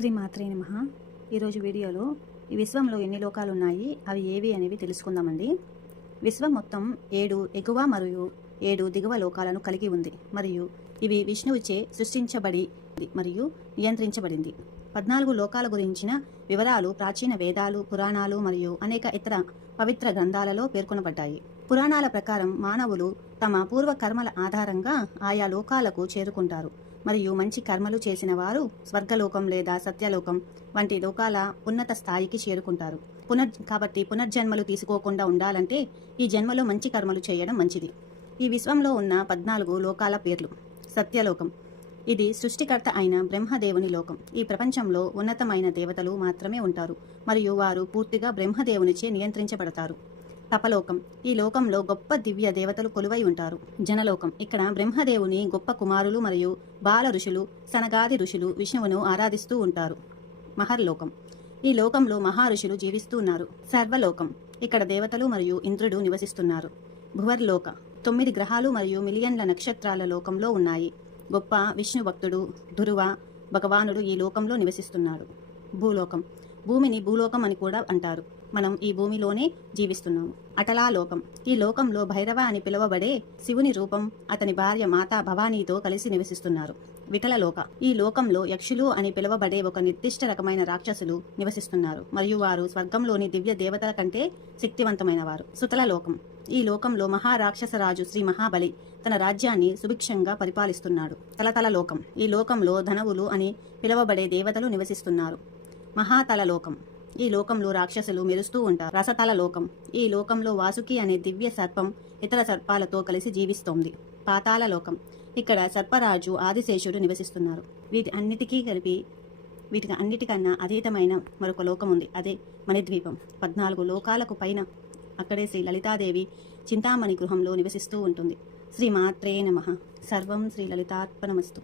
శ్రీ మాత్రే నమ. ఈరోజు వీడియోలో ఈ విశ్వంలో ఎన్ని లోకాలు ఉన్నాయి అవి ఏవి అనేవి తెలుసుకుందామండి. విశ్వం మొత్తం ఏడు ఎగువ మరియు ఏడు దిగువ లోకాలను కలిగి ఉంది మరియు ఇవి విష్ణువుచే సృష్టించబడి మరియు నియంత్రించబడింది. పద్నాలుగు లోకాల గురించిన వివరాలు ప్రాచీన వేదాలు పురాణాలు మరియు అనేక ఇతర పవిత్ర గ్రంథాలలో పేర్కొనబడ్డాయి. పురాణాల ప్రకారం మానవులు తమ పూర్వ కర్మల ఆధారంగా ఆయా లోకాలకు చేరుకుంటారు. మరియు మంచి కర్మలు చేసిన వారు స్వర్గలోకం లేదా సత్యలోకం వంటి లోకాల ఉన్నత స్థాయికి చేరుకుంటారు. పునర్ కాబట్టి పునర్జన్మలు తీసుకోకుండా ఉండాలంటే ఈ జన్మలో మంచి కర్మలు చేయడం మంచిది. ఈ విశ్వంలో ఉన్న పద్నాలుగు లోకాల పేర్లు. సత్యలోకం. ఇది సృష్టికర్త అయిన బ్రహ్మదేవుని లోకం. ఈ ప్రపంచంలో ఉన్నతమైన దేవతలు మాత్రమే ఉంటారు. మరియు వారు పూర్తిగా బ్రహ్మదేవునిచే నియంత్రించబడతారు. తపలోకం. ఈ లోకంలో గొప్ప దివ్య దేవతలు కొలువై ఉంటారు. జనలోకం. ఇక్కడ బ్రహ్మదేవుని గొప్ప కుమారులు మరియు బాల ఋషులు సనగాది ఋషులు విష్ణువును ఆరాధిస్తూ ఉంటారు. మహర్లోకం. ఈ లోకంలో మహారుషులు జీవిస్తూ ఉన్నారు. సర్వలోకం. ఇక్కడ దేవతలు మరియు ఇంద్రుడు నివసిస్తున్నారు. భువర్లోక. తొమ్మిది గ్రహాలు మరియు మిలియన్ల నక్షత్రాల లోకంలో ఉన్నాయి. గొప్ప విష్ణు భక్తుడు ధురువ భగవానుడు ఈ లోకంలో నివసిస్తున్నాడు భూలోకం. భూమిని భూలోకం అని కూడా అంటారు. మనం ఈ భూమిలోనే జీవిస్తున్నాము. అటలా లోకం ఈ లోకంలో భైరవ అని పిలువబడే శివుని రూపం అతని భార్య మాతా భవానీతో కలిసి నివసిస్తున్నారు. వికలలోక ఈ లోకంలో యక్షులు అని పిలువబడే ఒక నిర్దిష్ట రకమైన రాక్షసులు నివసిస్తున్నారు. మరియు వారు స్వర్గంలోని దివ్య దేవతల కంటే శక్తివంతమైన వారు సుతలలోకం. ఈ లోకంలో మహారాక్షసరాజు శ్రీ మహాబలి తన రాజ్యాన్ని సుభిక్షంగా పరిపాలిస్తున్నాడు. తలతల లోకం ఈ లోకంలో ధనవులు అని పిలువబడే దేవతలు నివసిస్తున్నారు. మహాతల లోకం ఈ లోకంలో రాక్షసులు మెరుస్తూ ఉంటారు. రసతల లోకం ఈ లోకంలో వాసుకి అనే దివ్య సర్పం ఇతర సర్పాలతో కలిసి జీవిస్తోంది. పాతాల లోకం ఇక్కడ సర్పరాజు ఆదిశేషుడు నివసిస్తున్నారు. వీటి అన్నిటికీ కలిపి వీటికి అన్నిటికన్నా అతీతమైన మరొక లోకం ఉంది. అదే మణిద్వీపం. పద్నాలుగు లోకాలకు పైన అక్కడే శ్రీ లలితాదేవి చింతామణి గృహంలో నివసిస్తూ ఉంటుంది. శ్రీ మాత్రే నమ. సర్వం శ్రీ లలితాత్మనమస్తు